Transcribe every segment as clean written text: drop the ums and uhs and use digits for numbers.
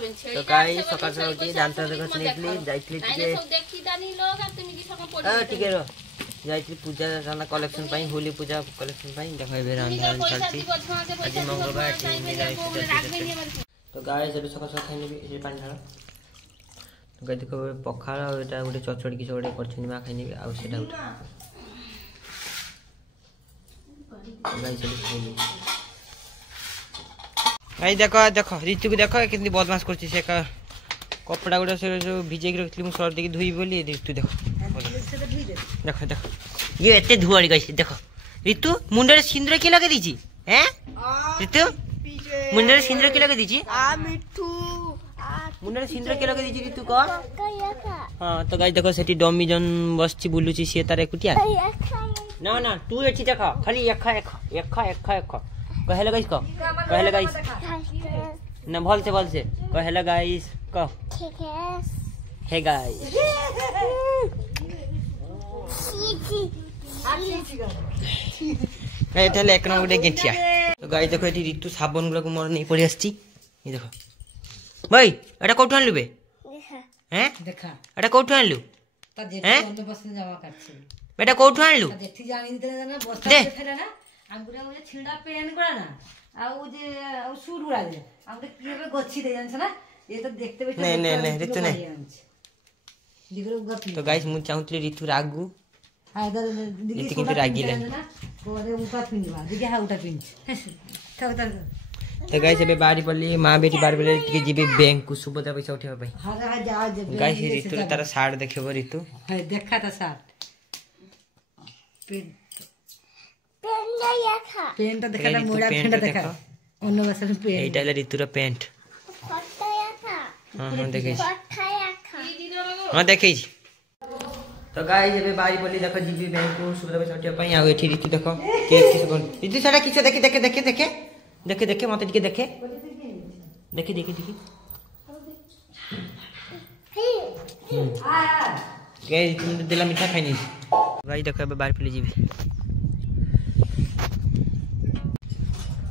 तो गाइस सकाळ सकाळ की दांत देखत नेतली जाइतली टिके टिके रो जाइतली पूजा जाना कलेक्शन पाई होली पूजा कलेक्शन पाई देखै बे रांधन चलती आज मंगलवार टीवी गाइस तो गाइस अभी सकाळ सकाळ खाइने भी पानी ढाल तो गाइस देखो पखाला एटा गोटे चचड़ी की छोड़े करछनी मा खाइने भी आ सेटा उठ गाइस अभी खाइने भाई देखो देखो ऋतु को देखो कितनी बदमाश करछि से कपड़ा गुडा से जो भिजे के रखली मु सर देके धुई बोली ऋतु देखो देखो देखो ये एते धुआड़ी गाइस देखो ऋतु मुंडरे सिंदूर के लगे दीची हैं ऋतु मुंडरे सिंदूर के लगे दीची आ मिठू मुंडरे सिंदूर के लगे दीची ऋतु को हां तो गाइस देखो सेठी डमी जन बसची बुलुची से तारे कुटिया ना ना तू एठी देखो खाली एखा कहले गाइस कहले गाइस ना भल से कहले गाइस कह हे गाइस एथले एक नंबर गेंटिया तो गाइस देखो एठी ऋतु साबन गुला को मोर नहीं पड़ी आछी ये देखो भाई एटा कोठु आनलु बे हैं देखा एटा कोठु आनलु त जेठी बंद बस जमा करछि बेटा कोठु आनलु जेठी जानि दिले ना बस्ता फेरे ना आंगुरा ओ छिड़ा पेन गुला ना आउ जे आउ सूर गुला दे हमरे किबे गछि दे जानछ ना ये तो देखते बैठे नहीं ऋतु नहीं तो गाइस मु चाहूतली ऋतु रागु हां दीदी किंतु रागिले कोरे उठा पिनवा दीदी हा उठा पिन तो गाइस एबे बारी पल्ली मां बेटी बारी पल्ली टिके जीबे बैंक को सुबदा पैसा उठेबा भाई हां जा गाइस ऋतु तारा साड़ देखबो ऋतु हां देखा ता साड़ पेन पेंट देखा मोड़ा पेंट देखा अन्य भाषा में पेंट एटा ले ऋतुर पेंट हां देखै हां देखै तो गाइस एबे बारी बोली देखो जीबी बैंक को सुबदा पैसा उठेबा पई आ एठी ऋतु देखो के किस कोन ऋतु साडा किछ देखे मते टिके देखे गाइस दिला मिठा खाइनी भाई देखो एबे बारी पली जीबी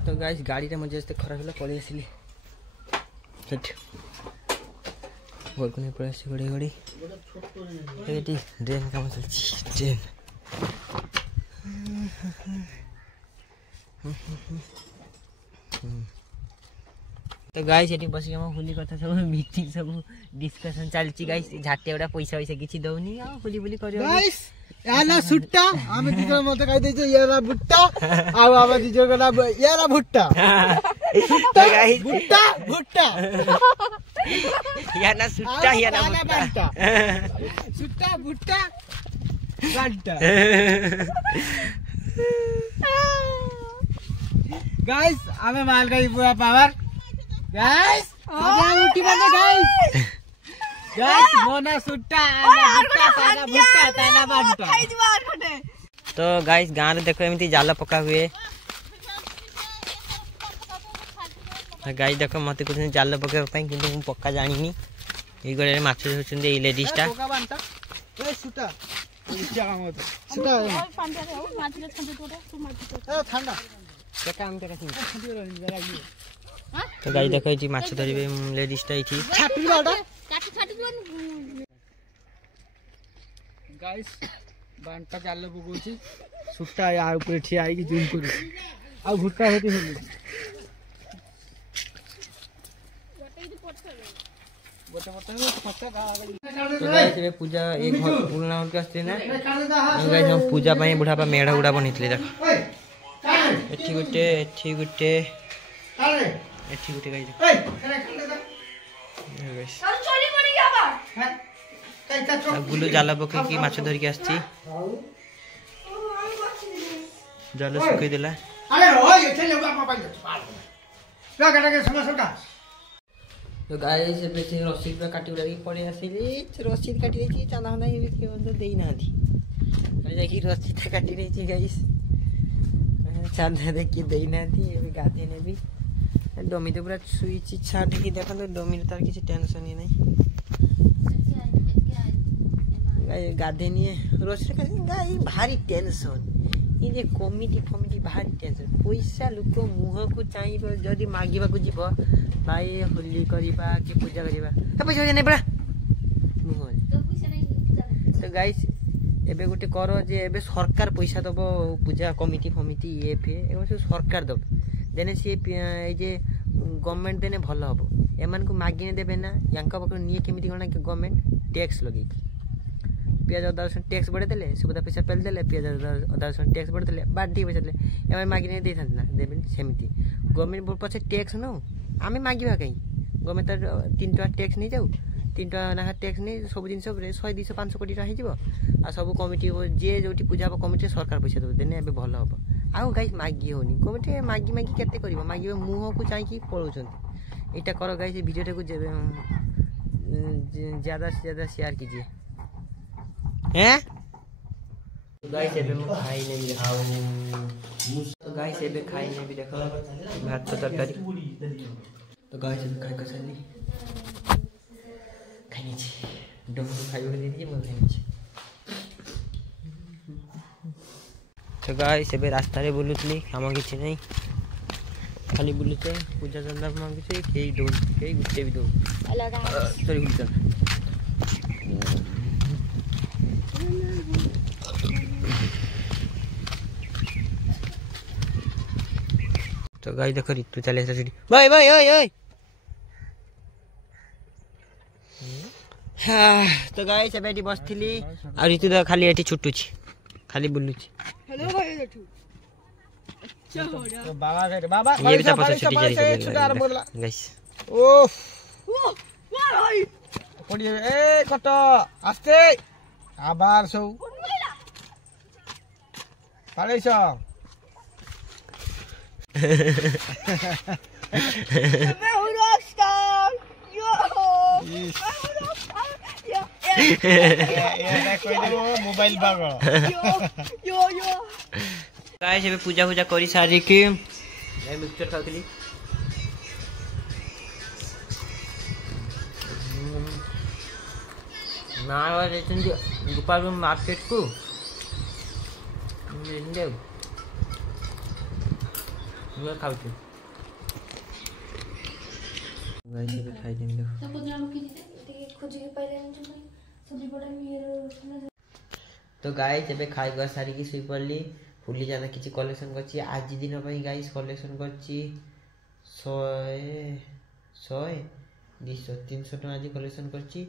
तो गाइस गाड़ी रे मजे से खराब होला पळी आसिली सेट और कोने पळी आसी गड़ी एटी ड्रेन काम चलछि ड्रेन तो गाइस एटी बसी हम होली कथा सब मीटिंग सब डिस्कशन चलछि गाइस झाटे एडा पैसा किछि दउनी आ होली करियो गाइस याना सुट्टा आमे दिजो मते कहि दै छै यारा बुट्टा आ बाबा दिजो गला यारा भुट्टा सुट्टा गाइस भुट्टा याना सुट्टा याना भुट्टा सुट्टा भुट्टा गांटा गाइस आमे माल गई पूरा पावर गाइस मजा उठी बने गाइस गाइस मोना सुट्टा ताना भुट्टा ताना बांटा तो गाइस गांव रे देखो एमती जाल पका हुए गाइस देखो मते कुछ जाल पके पई किंतु हम पक्का जानिनी ए गरे माछ होचुन दे लेडीज ता पका बांटा ए सुट्टा इच्छा काम होत सुट्टा पांडा रे माछ ले छंदे तोरे तू माछ ए ठंडा के काम के छंदे जरा ये तो गाइस देखो जी माछ धरिबे लेडीज ता इथि छाटी बाटा काटी गाइस बांटा जाल पकोची सुट्टा या ऊपर ठिया आई कि जूम कर आ भुट्टा होती होली गोटे फटा तो गाइस ए पूजा एक घर पुलना के आस्ते ना गाइस हम पूजा पई बुढ़ापा मेढा गुडा बनितले देख एठी गुटे गाइस चली पड़ी जाबा गुलू जाला पके की माछ धर के आछी जाल सुके देला अरे ओय एथे ले बापा पाई ला काटा के समस्या तो गाइस पे से रसीद पे काटी उड़ा के पड़े आसीली रसीद काटी देची चांदा हंदा ये के तो देई नाथी गाइस की रसीद काटी रही गाइस चांदा दे के देई नाथी ए गाते ने भी डमी तो पूरा सुईची छाट की देखो तो डमी तार किसी टेंशन ही नहीं गाय गाधे नहीं है रोज गाय भारी टेंशन ये कमिटी फमिटी भारी टेंशन पैसा लोक मुह को चाहिए जदि मागिबा को जीव भाई होली करवा कि पूजा करवा पैसा नहीं पड़ा तो गाइस एबे गोटे कर जे एबे सरकार पैसा दब पूजा कमिटी फमिटी ये फे सब सरकार दब देने सी जे गवर्नमेंट देने भल हम एमान को मागिने देबे ना यांका पाखर निये केमिति कोना गवर्नमेंट टैक्स लगे पियाज अदा रसुण टैक्स बढ़े देले सुबदा पैसा पेल देले पियाज अदा रसुण टैक्स बढ़े देले बाडी पैसा देले एमान मागिने दे थाना देबे सेमिति गवर्नमेंट पछे टैक्स न आमे मागिबा कई गवर्नमेंट 3 टका टैक्स नहीं जाऊ 3 टका ना टैक्स नहीं सब जिन सब 100 200 500 कोटी रही जीव आ सब कमिटी जे जोटी पूजा कमिटी सरकार पैसा दे देने एबे भल हम आउ गाइस मागी होनी कमिटी मागी मागी केते करबो मागी मुह को चाहि पळौछन एटा करो गाइस वीडियो को ज्यादा से ज्यादा शेयर कीजिए हैं गाइस एबे मु खाई नै भी तो गाइस एबे खाई नै भी देखो भात तो तरकारी तो गाइस एबे खाई कसली खाई छी डमरू खाइबो दे दी म खाई छी तो गाइस एबे रास्ता रे बुलुतली काम किछि नै खाली बुलुते पूजा चंदा मांगे छे केई दो केई गुटे भी दो अलग सॉरी गुटे तो गाइस देखो रितु चले से बाय बाय ओय ओय तो गाइस एबे एटी बसथिली आ रितु द खाली एटी छुटू छी खाली बुलू छी हेलो भाई रितु अच्छा हो गया तो बाबा ये भी तपस छुटी आरंभ करला गाइस ओ भाई पड़ी ए कट आस्ते आबार सौ पालेछ मैं हूं रॉकस्टार यो ये देखो मोबाइल बागो यो गाइस एबे पूजा पूजा करी सारी के ए मिक्सचर खाउतली ना वाले चंदी गोपाल मार्केट को ले मैं खाउती गाइस एबे खाइ देम देखो सब पुदना रुकी जे खोजी के पहिले सब्जी बड़ा मेर तो गाइस एबे खाइ ग सारी की सुई पड़ली फुली जाना किछि कलेक्शन करछि आज दिन पई गाइस कलेक्शन करछि 100 200 300 टका आज कलेक्शन करछि